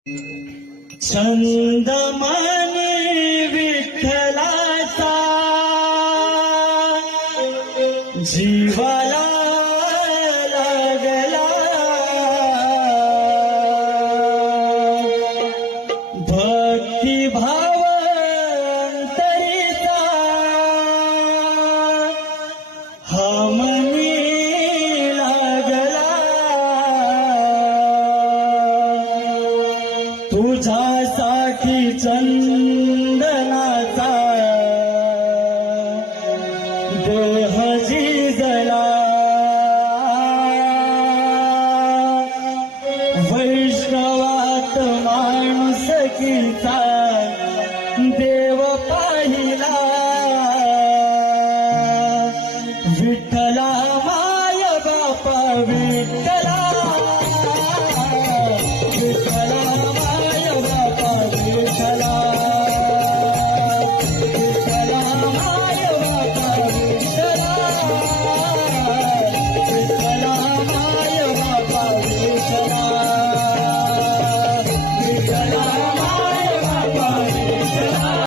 छंद माने विठ्ठलाचा जीवाला लागला. भक्ती भाव तुझ्यासाठी चंदनाचा देह झिजला वैष्णवात माणुसकीचा